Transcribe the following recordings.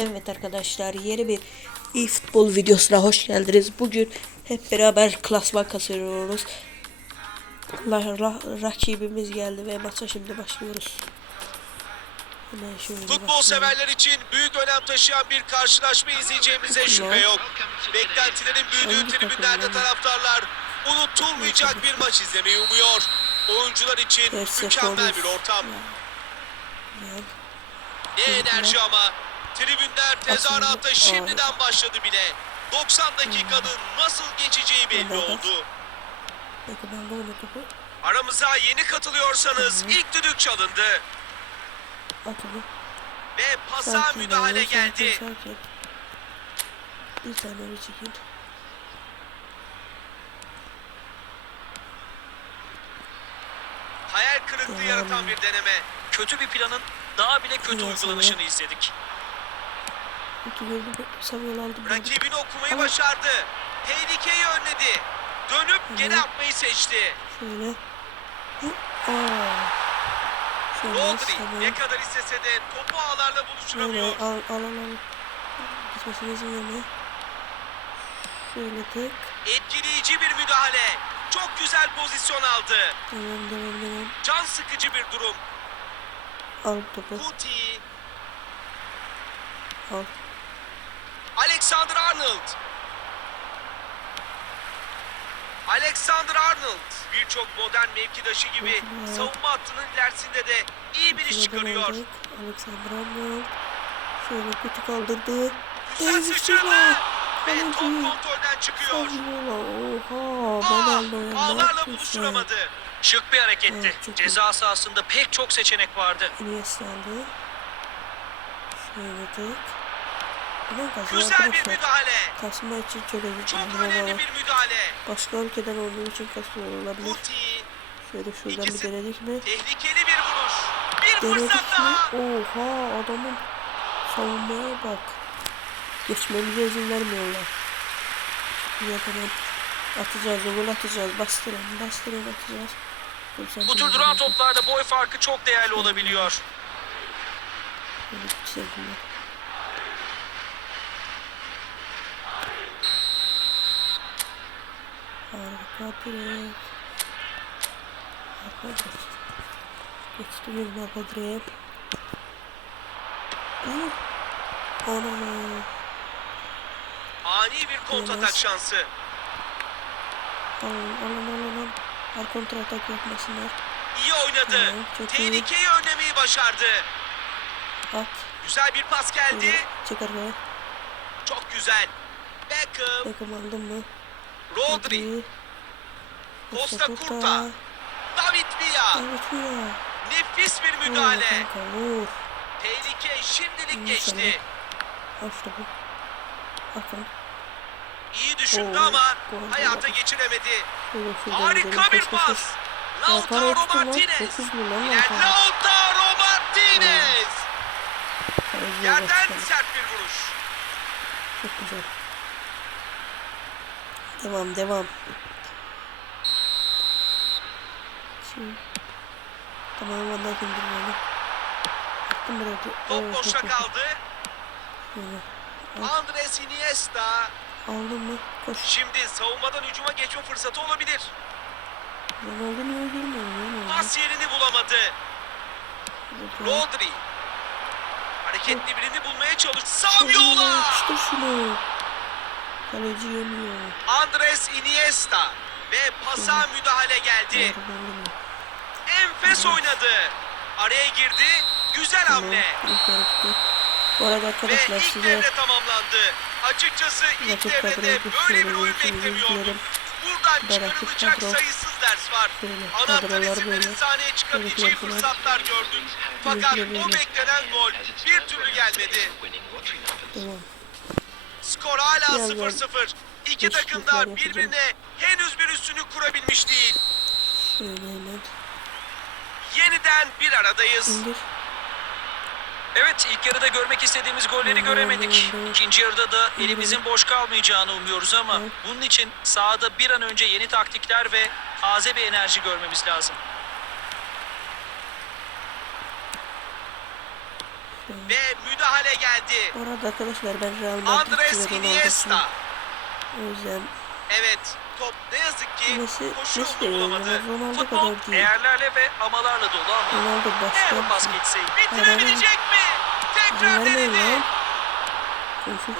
Evet arkadaşlar yeni bir e-futbol videosuna hoş geldiniz. Bugün hep beraber klasman kasıyoruz. La, ra- rakibimiz geldi ve maça şimdi başlıyoruz. Futbol severler için büyük önem taşıyan bir karşılaşma izleyeceğimize şüphe yok. Beklentilerin büyüdüğü tribünlerde taraftarlar unutulmayacak bir maç izlemeyi umuyor. Oyuncular için mükemmel bir ortam. Ne enerji ama. Tribünler tezahürata Aa. şimdiden başladı bile. 90 dakikanın nasıl geçeceği belli oldu. Aramıza yeni katılıyorsanız ilk düdük çalındı ve pasa müdahale geldi. Bir saniye bir çekin. Hayal kırıklığı yaratan bir deneme. kötü bir planın daha bile kötü uygulanışını izledik. İki aldım. ben. Rakibini okumayı Ama- başardı. Tehlikeyi önledi. Dönüp geri Hı. atmayı seçti. Şöyle. Aa. Şöyle Rodri ne kadar istese de topu ağlarla Şöyle buluşturamıyor. al al al al. Gitmesine izin verme. Şöyle tek. Etkileyici bir müdahale. Çok güzel pozisyon aldı. Devam devam devam. Can sıkıcı bir durum. Al topu. Kuti, Al. Alexander Arnold. Alexander Arnold birçok modern mevkidaşı gibi savunma hattının ilerisinde de iyi bir iş çıkarıyor. Alexander Arnold. Şöyle kötü kaldırdı. Güzel Villa. ve top kontrolden çıkıyor. Oha. Aa, ne ağlarla buluşturamadı. Şık bir hareketti. Evet, çok iyi. Ceza sahasında pek çok seçenek vardı. Iniesta aldı. Şöyle tek. Hemen kasıyor Güzel bir müdahale. Kasma için çok özür Çok önemli bir müdahale. başka ülkeden olduğu için kasıyor olabilir. Şöyle şuradan İkisi- bir denedik mi? tehlikeli bir vuruş. Bir Denedik fırsat daha. Oha adamın savunmaya bak. Geçmemize izin vermiyorlar. Ya tamam. Atacağız, gol atacağız. Bastırın, bastırın atacağız. Dur Bu tür duran dur. toplarda boy farkı çok değerli olabiliyor. Şöyle direkt. Arka geç. Geçti bir arka direkt. Anam. Ani bir kontratak şansı. Alalım alalım alalım. Her kontra atak yapmasınlar. İyi oynadı. Tamam, çok iyi. Tehlikeyi önlemeyi başardı. At. Güzel bir pas geldi. Çek arkaya. Çok güzel. Beckham, Beckham aldın mı? Rodri, Costa Curta. David Villa. Evet ya. Nefis bir Vur müdahale. kanka, Vur. Tehlike şimdilik geçti. Şu topu. Bakın. İyi düşündü Oo, ama gol, hayata gol. geçiremedi. Harika bir Koş, koş, koş. pas. Lautaro. Martinez. Yine Lautaro? Martinez. Yerden sert bir vuruş. Çok güzel. Devam devam. Şimdi. Tamam ondan indirme onu. Attım buraya. Top boşta kaldı. Şöyle. Andres Iniesta. Aldın mı? Koş. Şimdi savunmadan hücuma geçme fırsatı olabilir. Ronaldo niye girmiyor? Ne oldu? Pas yerini bulamadı. Rodri. Hareketli birini bulmaya çalış. Saviola. Yapıştır şunu. Kaleci yemiyor. Andres Iniesta. Ve pasa müdahale geldi. Enfes oynadı. Araya girdi. Güzel hamle. İlk. Bu arada Ve arkadaşlar ilk size devre tamamlandı. Açıkçası ilk devrede böyle bir oyun beklemiyordum. Buradan çıkarılacak sayısız ders var. Anahtar isimlerin sahneye çıkabileceği fırsatlar gördük. Fakat o beklenen gol bir türlü gelmedi. Skor hala Biraz 0-0. İki Beş takım da yapacağım. birbirine henüz bir üstünlük kurabilmiş değil. Şöyle hemen. Yeniden bir aradayız. İndir. Evet ilk yarıda görmek istediğimiz golleri göremedik. İkinci yarıda da elimizin boş kalmayacağını umuyoruz ama bunun için sahada bir an önce yeni taktikler ve taze bir enerji görmemiz lazım. Ve müdahale geldi. Orada arkadaşlar ben Real Madrid Andres Iniesta. O yüzden Evet. Top ne yazık ki Messi, koşu Messi yolunu bulamadı. Ronaldo Futbol kadar değil. eğerlerle ve amalarla dolu ama Ronaldo başka. eğer pas geçseydi. Bitirebilecek mi? Tekrar denedi.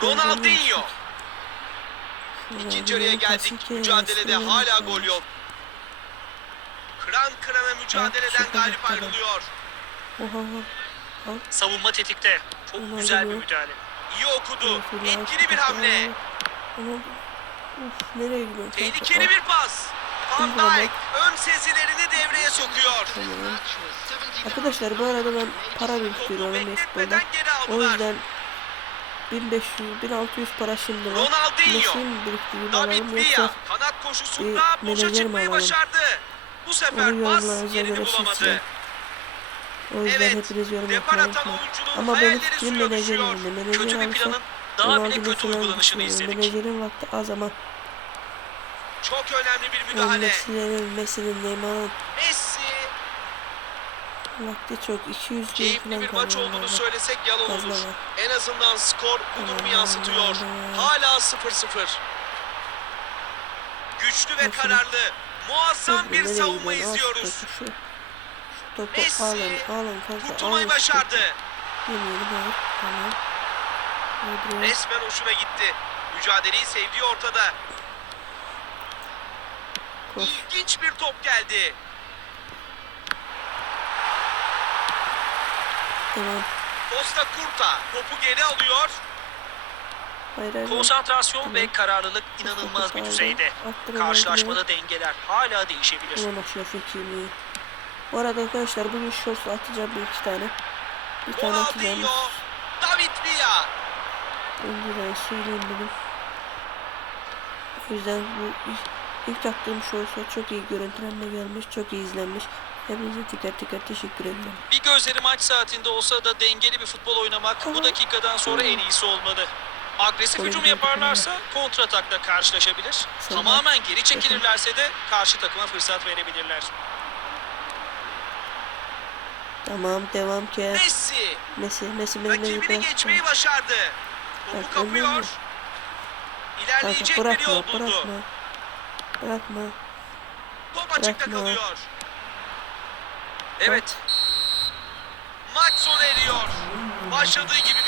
Ronaldinho. İkinci pası geldik. Mücadelede hala gol yok. Kıran kırana mücadeleden galip ayrılıyor. Savunma tetikte. Çok güzel bir müdahale. İyi okudu. Etkili bir hamle. Nereye kanka? Tehlikeli bir pas. Van. Dijk ön sezilerini devreye sokuyor. Tamam. Arkadaşlar bu arada ben para biriktiriyorum geri O yüzden 1500, 1600 para şimdi var. Mi biriktireyim alalım yoksa kanat koşusunda bir boşa çıkmayı başardı. Bu sefer pas yerini bulamadı. O yüzden Evet, hepiniz yorum yapmayı unutmayın. Ama benim fikrim suya menajer düşüyor. Daha bile kötü uygulanışını izledik. Menajerin vakti az ama Çok önemli bir müdahale. Messi'nin, Messi'nin, Neymar'ın Messi vakti çok. 200 bin keyifli bir maç olduğunu söylesek yalan olur. En azından skor bu durumu yansıtıyor. Hala 0-0. Güçlü ve kararlı. Muazzam bir savunma izliyoruz. Messi alın, alın kanka. Kurtulmayı başardı. Yemeyelim. Tamam. Resmen hoşuna gitti. Mücadeleyi sevdiği ortada. Koş. İlginç bir top geldi. Tamam. Costa Curta topu geri alıyor. Hayır hayır. Konsantrasyon Tamam. ve kararlılık inanılmaz bir düzeyde. Attırın, Karşılaşmada dengeler hala değişebilir. Ulan Aşraf Hakimi. Bu arada arkadaşlar bugün shorts atacağım bir iki tane. Bir tane atacağım. Önceden söyleyeyim dedim. O yüzden bu ilk, attığım shorts'a çok iyi görüntülenme gelmiş. Çok iyi izlenmiş. Hepinize teker teker teşekkür ederim. Bir gözleri maç saatinde olsa da dengeli bir futbol oynamak bu dakikadan sonra en iyisi olmalı. Agresif hücum yaparlarsa kontratakla karşılaşabilir. Sabah. Tamamen geri çekilirlerse de karşı takıma fırsat verebilirler. Tamam devam ki. Messi. Messi, Messi, Messi, Rakibini geçmeyi başardı. Topu Bak, kapıyor. İlerleyecek Kanka bir yol bırakma, buldu. bırakma. Bırakma. Top açıkta bırakma. kalıyor. Evet, Maç sona eriyor. Başladığı gibi